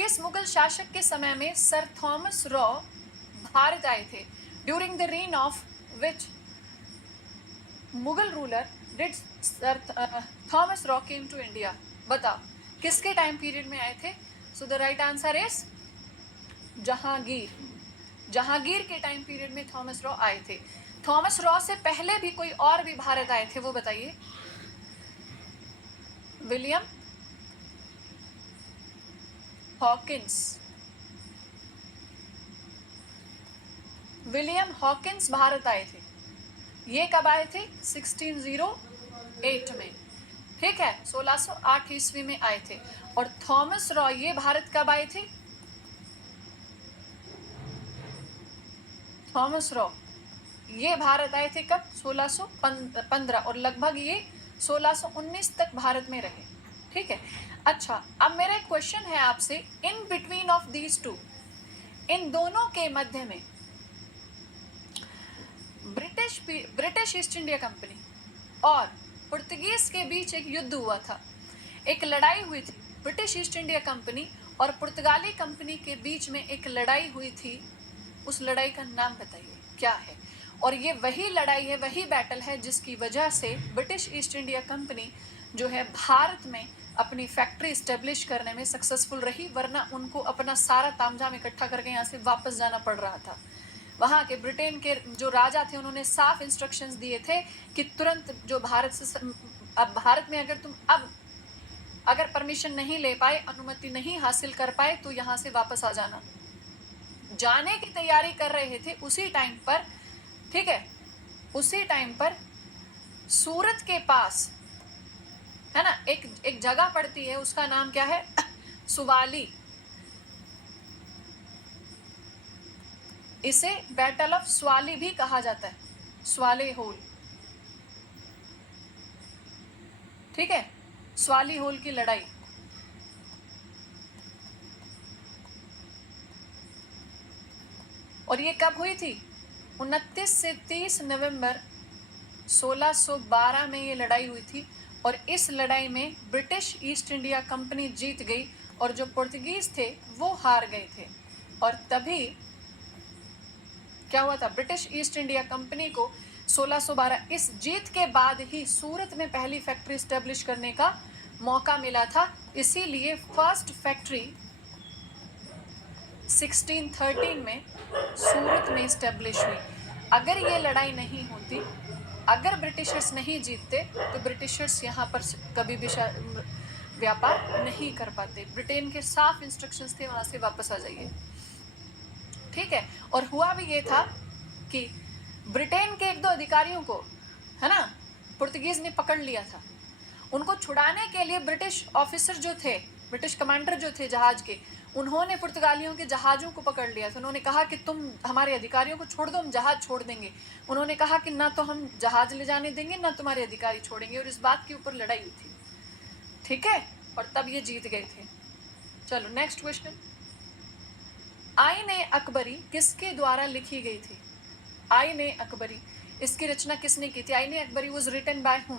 किस मुगल शासक के समय में सर थॉमस रॉ भारत आए थे? During the reign of which Mughal ruler did sir Thomas Roe came to India? बताओ किसके टाइम पीरियड में आए थे? So the right answer is Jahangir. Jahangir के टाइम पीरियड में थॉमस रॉ आए थे। थॉमस रॉ से पहले भी कोई और भी भारत आए थे, वो बताइए। William Hawkins. William Hawkins Bharat आए थे। ये कब आए थे? 1608 में। ठीक है, 1608 ईस्वी में आए थे। और थॉमस रॉ ये भारत कब आए थे? थॉमस रॉ ये भारत आए थे कब? 1615 और लगभग ये 1619 तक भारत में रहे। ठीक है, अच्छा अब मेरा एक क्वेश्चन है आपसे, in between of these two, इन दोनों के मध्य में ब्रिटिश ईस्ट इंडिया कंपनी और पुर्तगीज के बीच एक युद्ध हुआ था, एक लड़ाई हुई थी। ब्रिटिश ईस्ट इंडिया कंपनी और पुर्तगाली कंपनी के बीच में एक लड़ाई हुई थी। उस लड़ाई का नाम बताइए क्या है? और ये वही लड़ाई है, वही बैटल है जिसकी वजह से ब्रिटिश ईस्ट इंडिया कंपनी जो है भारत में अपनी फैक्ट्री स्टेब्लिश करने में सक्सेसफुल रही, वरना उनको अपना सारा तामझाम इकट्ठा करके यहाँ से वापस जाना पड़ रहा था। वहाँ के ब्रिटेन के जो राजा थे उन्होंने साफ इंस्ट्रक्शंस दिए थे कि तुरंत जो भारत से अब भारत में अगर तुम अब अगर परमिशन नहीं ले पाए, अनुमति नहीं हासिल कर पाए, तो यहाँ से वापस आ जाना। जाने की तैयारी कर रहे थे उसी टाइम पर, ठीक है, उसी टाइम पर सूरत के पास है ना एक जगह पड़ती है, उसका नाम क्या है? सुवाली। इसे बैटल ऑफ स्वाली भी कहा जाता है, स्वाले होल। ठीक है, स्वाली होल की लड़ाई। और ये कब हुई थी? 29 से 30 नवंबर 1612 में ये लड़ाई हुई थी। और इस लड़ाई में ब्रिटिश ईस्ट इंडिया कंपनी जीत गई और जो पुर्तगीज थे वो हार गए थे। और तभी क्या हुआ था? ब्रिटिश ईस्ट इंडिया कंपनी को 1612 इस जीत के बाद ही सूरत में पहली फैक्ट्री स्टेब्लिश करने का मौका मिला था। इसीलिए फर्स्ट फैक्ट्री 1613 में सूरत में स्टेब्लिश हुई। अगर ये लड़ाई नहीं होती, अगर ब्रिटिशर्स नहीं जीतते, तो ब्रिटिशर्स यहाँ पर कभी भी व्यापार नहीं कर पाते। ब्रिटेन के साफ इंस्ट्रक्शंस थे वहां से वापस आ जाइए। ठीक है, और हुआ भी ये था कि ब्रिटेन के एक दो अधिकारियों को है ना पुर्तगीज ने पकड़ लिया था। उनको छुड़ाने के लिए ब्रिटिश ऑफिसर जो थे, ब्रिटिश कमांडर जो थे जहाज के, उन्होंने पुर्तगालियों के जहाजों को पकड़ लिया था। उन्होंने कहा कि तुम हमारे अधिकारियों को छोड़ दो, हम जहाज छोड़ देंगे। उन्होंने कहा कि ना तो हम जहाज ले जाने देंगे, ना तुम्हारे अधिकारी छोड़ेंगे। और इस बात के ऊपर लड़ाई हुई थी। ठीक है, और तब ये जीत गए थे। चलो नेक्स्ट क्वेश्चन, आईने अकबरी किसके द्वारा लिखी गई थी? आईने अकबरी, इसकी रचना किसने की थी? आईने Akbari was written by whom?